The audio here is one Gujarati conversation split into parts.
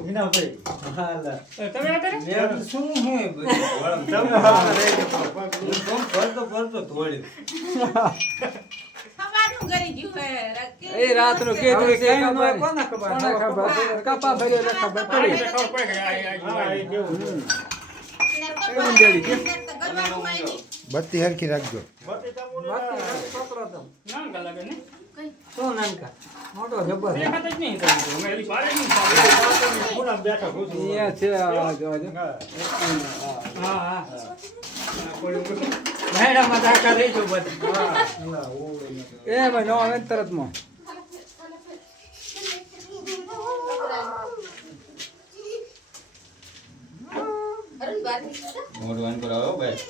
એના ભાઈ હાલા તમે આ કરે મેં શું હે બધું તમે હાલા રહી ગયો હું કોમ ફરતો ધોળ્યો ખાવાનું કરી ગયું હે રકે એ રાતનો કીધું છે કોને ખબર કપા ભર્યો એટલે ખબર પડી ખબર પડે કે હા એ કેવું બત્તી હરખી રાખજો બતી તમુને છોકરો તો નામ કા લાગે ને શું નાનકા મોટો જબર છે. દેખાત જ નહીં તો મેં એલી બારે નહીં પૂરા બેઠા ખુશું એ છે આ જોજો. હા હા મહેડામાં દાખા રહી જો બધા હા ના ઓળે એ ભાઈ નો આવે ને તરતમાં અરુણ વાત મોડવાન કરાવો ભાઈ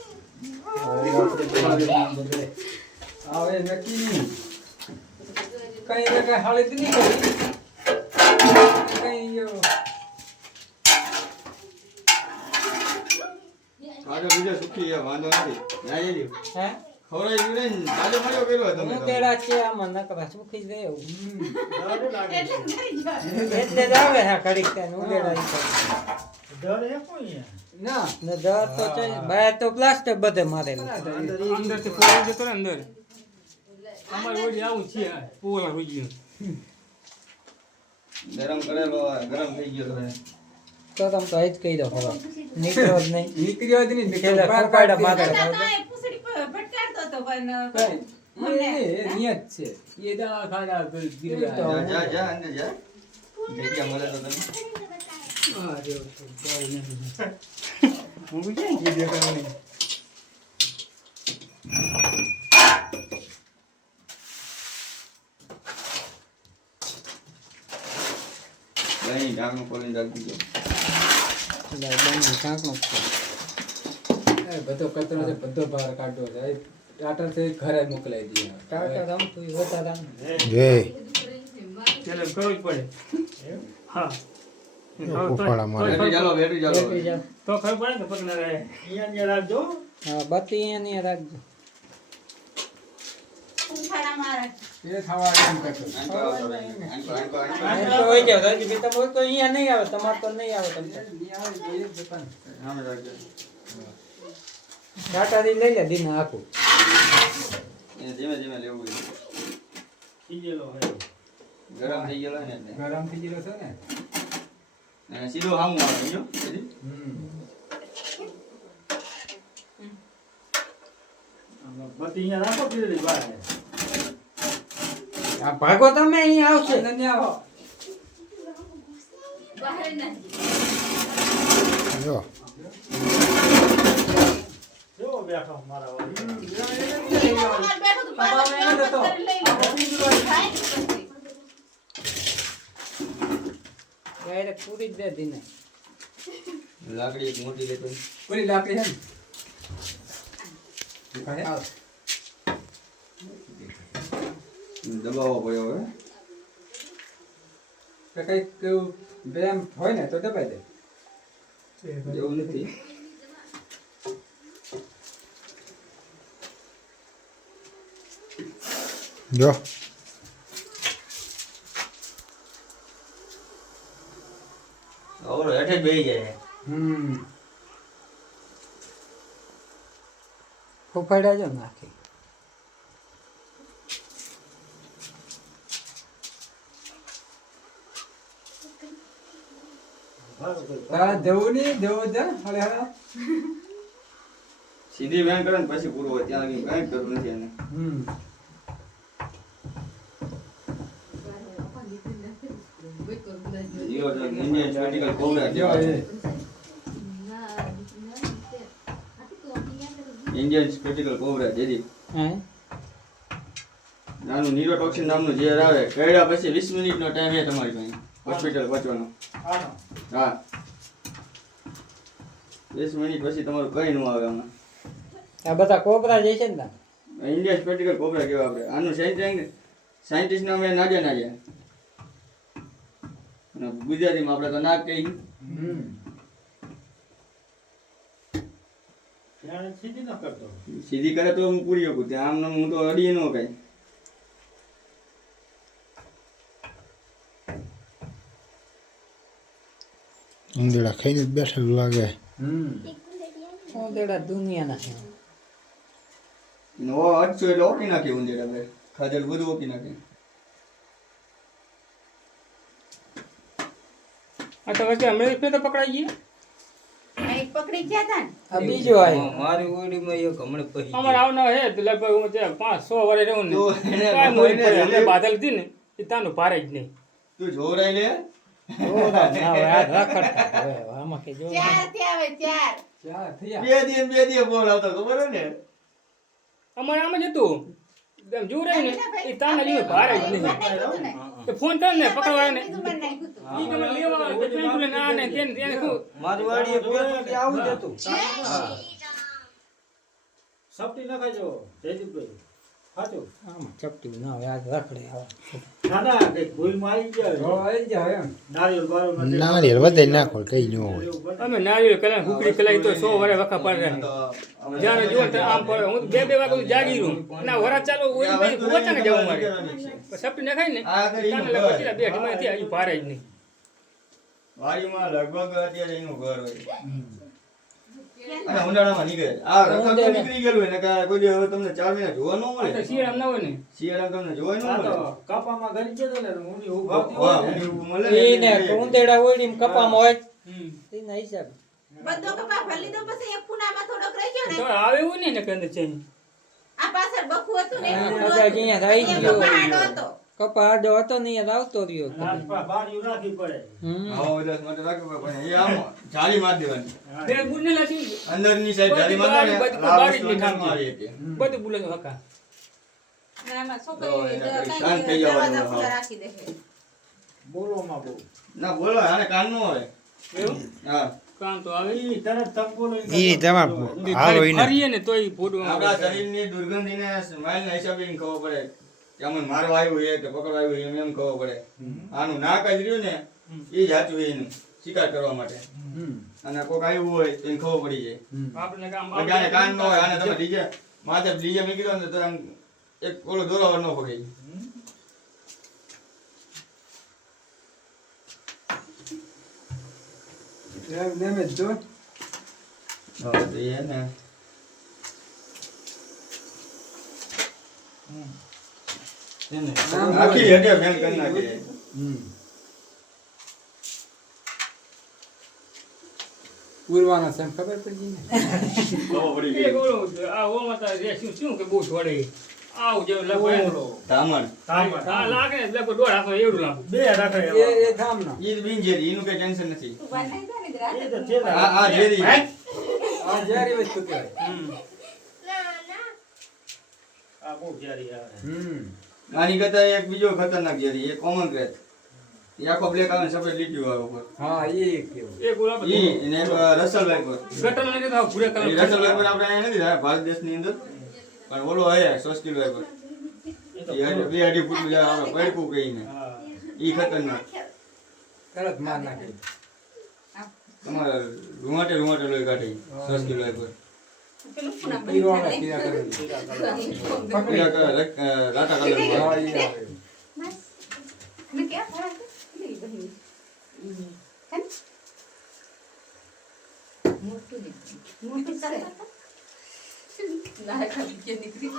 આવે નક્કી નહીં કઈ ને કઈ હાલત નહીં કરી કઈ કાજો બીજો સુખી છે વાંધો નથી ના જઈ હે ખવડાઈ જીવડે ને કાજો મળ્યો પેલો તમે હું તેડા છે આમાં નકરા સુખી જાય એવું ડર લાગે છે એટલે જ આવે હા ઘડીક ત્યાં ઉડેડા ડર હે કોઈ ના ને દર તો છે બહાર તો પ્લાસ્ટર બધે મારેલું અંદર થી પોળો જતો ને અંદર અમારે ઓડી આવું છે પોળા હોઈ ગયું ગરમ કરેલો ગરમ થઈ ગયો છે તો તમ તો જ કહી દો હવે નીકળ્યો જ નહીં નીકળ્યો જ નહીં છેલ્લે ફોકાડા મારે પૂછડી ભટકાડતો તો પણ નિયત છે એ દવા ખાડા ગીરવા જા જા અંદર જા જગ્યા મળે તો તમે હું કેમ કીધું કરવાની કઈ ઢાંકણું ખોલીને રાખી દીધો બધો કચરો છે બધો બહાર કાઢવો છે ટાટર છે ઘરે મોકલાઈ દઈએ ટાટા રમતું હોતા રામ જય એટલે કરવું જ પડે હા ઉફાળા મારે બેટરી ચાલો બેટરી ચાલો બેઠી જાવ. તો ખબર પડે ને પગના રહે અહીંયા રાખજો હા બત્તી અહીંયા રાખજો ઉફાડા મારે એ થવા કેમ કરતો આંકો આવતો રહી આંકો આંકો આંકો આ તો હોય જાવ રાજી ભાઈ તમે તો અહીંયા નહીં આવે તમારે તો નહીં આવે તમે સામે રાખજો ટાટાથી લઈ લે દિન આખું એ ધીમે ધીમે લેવું છે ખીજેલો હે ગરમ થઈ ગયેલો ને એટલે ગરમ થઈ ગયો છે ને અને સીધો સામું આવે સમજો સીધી બતી અહીંયા રાખો પીડી બહાર આ ભાગો તમે અહીંયા આવશે ને આવો બહાર નથી જો જો બેઠો મારા વાળી અમાર બેઠો તો બહાર કરી લઈ લો થાય ને પછી. ડાયરેક્ટ પૂરી જ દે દિને લાકડી એક મોટી લેતો ઓલી લાકડી છે ને દબાવવો પડ્યો હવે તો કઈક વ્યાયામ હોય ને તો દબાઈ દે એવું નથી જો ઓલો હેઠે જ બેહી જાય ફૂફાડ્યા જો નાખી તારા જવું નહીં જવું જા હળે હળે સીધી વેન કરે ને પછી પૂરું હોય ત્યાં લગી કઈ કરવું નથી એને જીરો ઇન્ડિયન સ્પેટિકલ કોબરા જો એ ઇન્ડિયન સ્પેટિકલ કોબરા જેથી હે નાનું નીરોટોક્સિન નામનું ઝેર આવે કયડા પછી 20 મિનિટનો ટાઈમ છે તમારી પાસે હોસ્પિટલ પહોંચવાનો આનો હા 20 મિનિટ પછી તમારું કઈ ન આવે આમાં આ બધા કોબરા જે છે ને ઇન્ડિયન સ્પેટિકલ કોબરા કેવા આપણે આનું સાયન્ટિસ્ટ નામ એ નાજે નાજે અને ગુજરાતીમાં આપણે તો નાગ કહી ત્યાં સીધી ન કરતો સીધી કરે તો હું પૂરી શકું ત્યાં આમ નામ હું તો અડી ન કઈ ઉંદેડા ખાઈને જ બેઠેલું લાગે. ઉંદેડા દુનિયાના છે. નો અડસો એટલે ઓકી નાખી ઉંદેડા બે ખાધેલ બધું ઓકી નાખી. આ તો વચ્ચે હમણાં જ તો પકડાઈ ગઈ. એક પકડી ગયા હતા ને આ બીજો આવ્યો. મારી ઓડીમાં એક હમણાં પછી અમારે આવના હે તો લગભગ હું ત્યાં 5-6 વર્ષ રહું ને તો એને કાંઈ મોરી પડે. એને અમે બાદલ હતી ને એ તાનું ભારે જ નહીં. તું જોરાઈ લે. ઓરા ના હવે આ રખડતા. હવે આમાં કે જો. 4 થી આવે 4 ચાર થયા. બે દી બોલ આવતો ખબર હે ને. અમારે આમ જ હતું. એમ જોરાય ને એ તાના જેવું ભારે જ નહીં. તો ફોન કર ને પકડવા ને કીધું મને નાખ્યું તું. ઈ તમે લેવા આવે તો ટ્રેન ને આ ને તેને શું મારી વાડીએ પેટ આવું જ હતું. સપટી નખાજો જયદીપભાઈ સાચું આમાં ચપટી ના હવે આ રખડે આવા. ના ના કઈક ભૂલમાં આવી જો ગયા આવી જાય એમ. નારિયેળ બારો નથી નારિયેળ વધારે નાખો કઈ ન હોય. અમે નારિયેળ કલા હુકડી કલાઈ તો 100 વર્ષ વખા પડે રહે. જ્યારે જો તો આમ પડે હું તો 2 વાગે જાગી રહું. ના વરા ચાલો ઓલી પછી ગોચાને જવું મારે. સપટી નખાય ને તાને લગભગ બે ઢીમાથી હજી ભારે જ નહીં. વાડીમાં લગભગ અત્યારે એનું ઘર હોય. અને ઉનાળામાં નીકળે. આ રખડ તો નીકળી ગયેલું હોય ને કાંઈ કોઈ દી હવે તમને 4 મહિના જોવા ન આ મળે. તો શિયાળામાં ના હોય ને. શિયાળામાં તમને જોવા ન આ મળે. તો કપામાં ઘરી ગયો ને ઊંડી વાહ, ઉભાતી હોય ને એવું મળે ને એને એટલે ઉંદેડા ઓડીમ કપામાં હોય હમ. એના હિસાબે. બધો કપા ભરી લીધો પછી એક ખૂણામાં થોડોક રહી ગયો ને તો આવે એવું નહીં ને કંદ છે. આ પાછળ બખું હતું ને એક હા, ખૂણું કદાચ હતું. અહીંયા રહી એક ગયો. પહાડો હતો. કપા આડો હતો ને અહીંયા આવતો રહ્યો. રાજપા બારીઓ રાખવી પડે હમ. આવા બધા માટે રાખવું પડે. પણ એ આમ જાળી મારી દેવાની. બે બુને લાસી અંદરની સાઈડ જાળી મારી દે બધી ને આ બારી જ વસ્તુ નહીં અંદર મારી હતી. બધું બુલે હકા. ના, આમાં તો છોકરી એને કાંઈ શાંત થઈ જવાનું, દરવાજા ખુલ્લા હા. રાખી દે છે. બોલોમાં બહુ ના બોલો આને કાન નો હોય. એવું હા. કામ તો આવે ઈ તરત તમ બોલો ઈ તમારે હાલો એને ફરીએ ને તોય ફોડું આપણા શરીરની દુર્ગંધીને સ્માઈલના હિસાબે એને ખબર પડે કે આમાં મારવા આવ્યું છે કે પકડવા આવ્યું છે એમ ખબર પડે. આનું નાક જ રહ્યું ને એ જ સાચું એનું શિકાર કરવા માટે. અને કોક આવ્યું હોય તો એને ખબર પડી જાય. આપણે કામ બાકી આને કાન ન હોય. આને તમે ડીજે માથે ડીજે મૂકી દો ને તો આમ એક ઓલો દોરાવર ન પકડી. એમ જ જો. હા તો એ ને આખી હેડે બેન કરી નાખી. પૂરવાનો છે એમ ખબર પડી ગઈ ને. ખબર પડી એક ગઈ. ઓલું આ ઓમાં તો રે શું કે બહુ છોડે આવ જેવું લગભગ ધામણ. આ લાગે ને લગભગ 1.5 હાથ એવડું લાંબુ. બે રાખે એ થામનો. ઈ જ બિનઝેરી, એનું કઈ ટેન્શન નથી. તું બહાર નહીં જાય ને રાતે. એ તો છે આ ઝેરી. આ ઝેરી વસ્તુ કહેવાય. આ બહુ જારી આવે આની કરતા એક બીજો ખતરનાક ઝેરી, એ કોમન ક્રેક. એ આખો બ્લેક આવે ને સફેદ લીટીઓ આવે ઉપર. હા એ કેવું. એક ઓલા પર ઈ એને રસલ વાઇપર. ગટર ને તો ભૂરે એ કલર રસલ વાઇપર આપણે અહીંયા નથી થાય ભારત દેશની અંદર. પણ ઓલો હે 100 કિલો વાઇપર. એ બે અઢી ફૂટ જાય આપણે પડકું કહીને. ઈ ખતરનાક. તરત માર નાખે. તમારે રૂવાટે લોહી કાઢે 100 કિલો વાઇપર. પેલું ખૂણા બંધ પીરો થાય પીરા કરે. રાતા કલરમાં. હા ઈ આવે. ને ક્યાં ફરાય છે? નહીં, બની. હે? મોટું નીકળ્યું. મોટું કરે. ના, ખાલી કે નીકળી.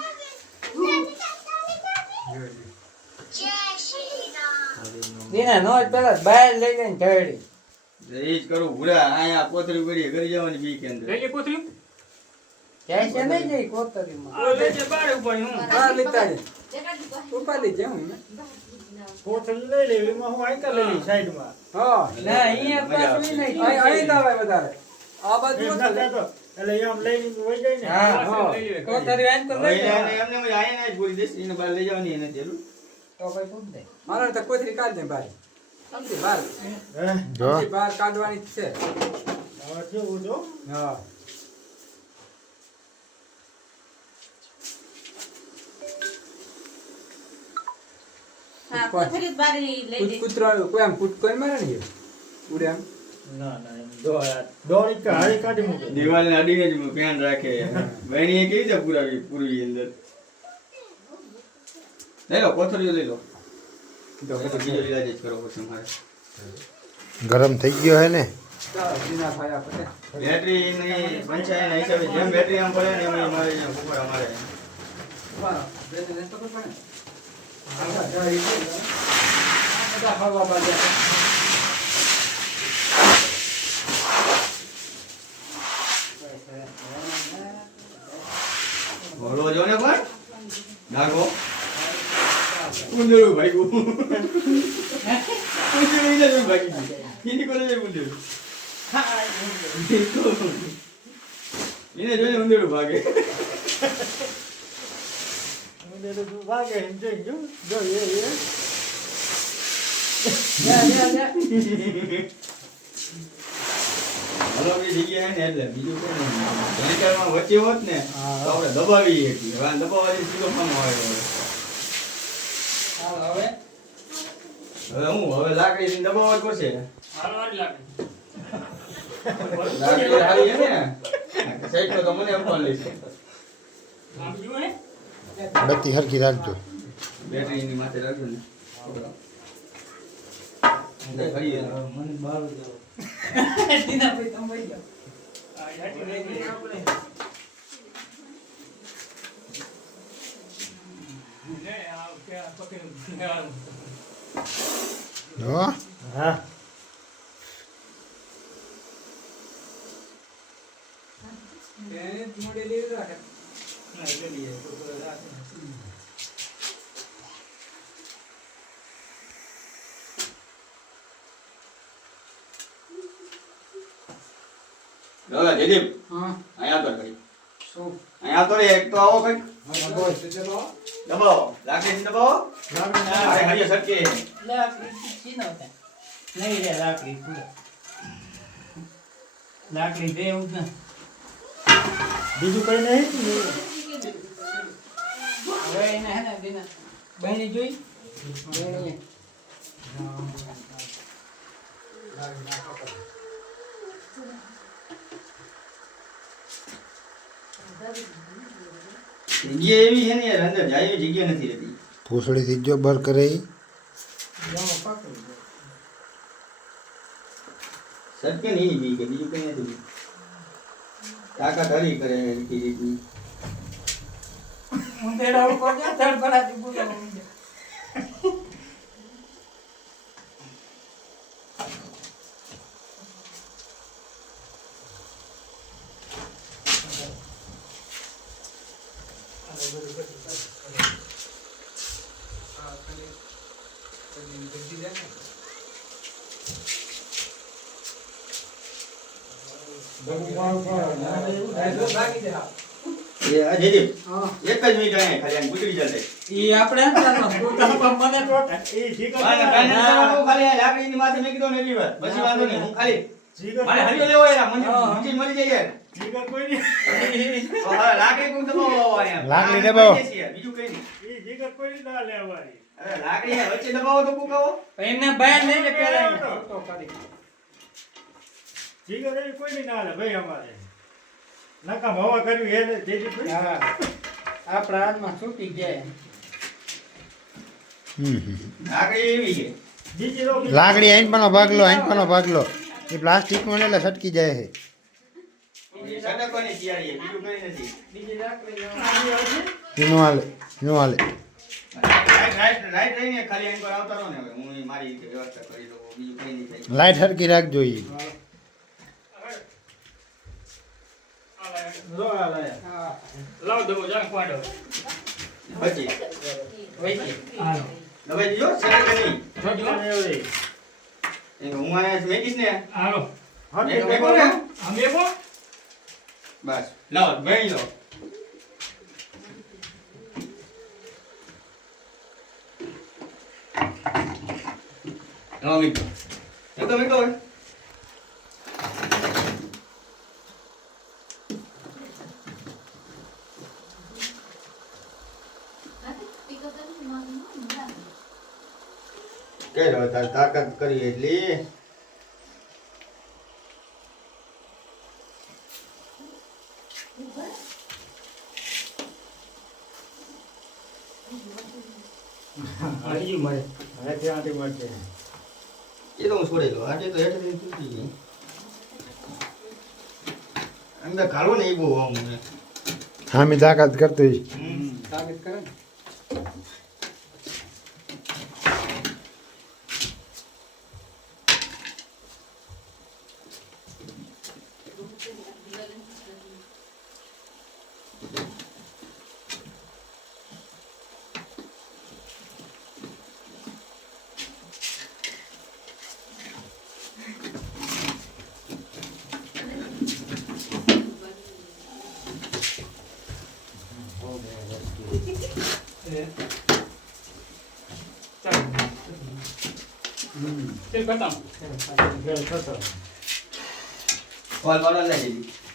દીના નો જ પેલા બહાર લઈ જઈને ઢળી. એ જ કરું ભૂરા અહીંયા કોતરી કરી ઘરી જવાની બી કે અંદર. લઈ લે કોથળી ક્યાંય છે નહીં જઈ કોતરીમાં. આ લઈ લે બાર ઉપર હું હા લીધા છે. જગાડી દો. ઉપાડી જાઉં ને. કોથળી લઈ લેવી એમાં હું આઈકર લઈ લઈ સાઈડમાં હા ના અહીંયા પાછું ઈ નહીં. અહીં જ આવે વધારે. આ બાજુ એમ ઓછું ના છે. કહેતો. એટલે એમ લઈને વહી જાય ને હા હા કોતરી આઈને તો હવે લઈ એને જાય. એમને અહીંયા જ પૂરી દેશ એને બહાર લઈ જવાની એને તેલું. તો ભાઈ પૂછ દે. મારે તો કોતરી કાઢ દે ભાઈ. સમજી બહાર. હે જો સમજી બહાર કાઢવાની જ છે. હવે કેવું જો હા. હા, કોથળી જ બારી લઈ દે. કૂતરો કોઈ આમ કૂટકો નહીં મારે ને ઉડે આમ. ના ના એમ દોડી કે હારી કાઢી મૂકે દિવાલને અડીને જ ધ્યાન રાખે. બહેની એ કેવી રીતે પુરાવી પૂરવી અંદર. લઈ લો કોથળીઓ લઈ લો. તો પછી બીજો ઇલાજ જ કરવો પડશે મારે. ગરમ થઈ ગયો હે ને ચાલો જીના ભાઈ આપણે બેટરીની પંચાયતના હિસાબે જેમ બેટરી આમ પડે ને એમ મારે ઉપર અમારે બરાબર બેને તો પણ આ જાય બધા હવા બાજ્યા બોલો જો ને પણ નાગો ઉંદરું ભાઈ ઉંદરું એને જો ભાઈ એની કોને જે ઉંદરું એને જોઈને ઉંદરું ભાગે મને તો વાગે એમ જોઈ જો એ હલોવી જગ્યા હે ને એટલે બીજું કોઈ નહીં જાણકારમાં વચ્ચે હોત ને તો આપણે દબાવી શકીએ હવે દબાવવાથી સીધો કામ આવે હવે હવે લાકડી દબાવવા જ પડશે હાલો આજ લાગે લાકડી હારી હે ને સાઈડ તો મને અપવા લઈશ આમ જો હે બત્તી હરકી રાખજો બેટરીની માથે રાખજો ને ખરી મને બહાર જાવ જીના ભાઈ તમે વઈ જાઓ આ યાટી લઈ ગઈ આપણે ને આ કે પકડી જો હા એને મોડે લઈ રાખે ના એટલે લઈએ તો રાખે દાદા જયદીપ હા અહીંયા તો કરી શું અહીંયા તો રે એક તો આવો કઈ બોસ ચલો દબાવો લાકડી દબાવો અરે હરિયો સટકે નહીં રે લાકડી લાકડી દે એવું ને બીજું કઈ નહીં હવે એને હે ને દીના બહેની જોઈ બહેની જગ્યા એવી છે ને યાર અંદર જાય એવી જગ્યા નથી રહેતી પૂછડીથી જો બર કરે ઈ. સટકે નહીં બી કે બીજું કઈ નથી તાકાત હરી કરે એ રીતની ઉંદેડા ઉપર જા ધડ પડાતી બોલો એ આ જયદીપ હા એક જ મિનિટ અહીંયા ખાલી આને ગુજરી જશે ઈ આપણે ચાલો મને તો એ જીગર ખાલી આ લાકડીની માથે મેં કીધું ને એટલી વાર પછી વાંધો નહીં હું ખાલી જીગર મારે હરિયો લેવો યાર મને ઊંચી મરી જાય યાર જીગર કોઈ નહીં તો હવે લાકડી કોણ દબાવો અહીંયા લાકડી દબાવો. બીજું કઈ નહીં એ જીગર કોઈ ના લેવાય અરે લાકડી અહીંયા વચ્ચે દબાવો તો કુકાવો એને બહાર નહીં લે પેલા તો કરી જીગર એ કોઈ ના લે ભાઈ અમારે નકામ હવા કરવી હે જેથી કોઈ હા આપણા હાથમાં છૂટી ગયા લાકડી એવી છે બીજી રો લાકડી આઈનપાનો ભાગલો આઈનપાનો ભાગલો એ પ્લાસ્ટિકમાં એટલે સટકી જાય છે એ સટકવાની તૈયારી છે બીજું કઈ નથી બીજી લાકડી એનું હાલે એનું હાલે રાઈટ રહીને ખાલી એમ પર આવતા રહો ને હવે હું મારી રીતે વ્યવસ્થા કરી દઉં બીજું કઈ નહીં થાય લાઈટ હરકી રાખજો ઈ રો આ લાયા હા લાવ દો જાણ પાડો પછી વઈ હાલો દબાઈ દીજો સટકે નહીં છોકરા ને એવડી એમ કે હું અહીંયા મેકીશ ને હાલો મેકો ને આમ બેકો બસ લાવો ગણી લો લાવો મીકો મીકો હવે કે તાકાત કરી એટલી હાજી મારે હવે ત્યાંથી મળશે એ તો હું છોડી દઉં આજે તો હેઠળ તૂટી ગઈ અંદર ખાલો ને એ બહુ આમ ને. હા મેં તાકાત કરતો હોય. તાકાત કરે ને. ચાલ કરતા ખેલ થતો. ફળ વાળા લઈ લીધી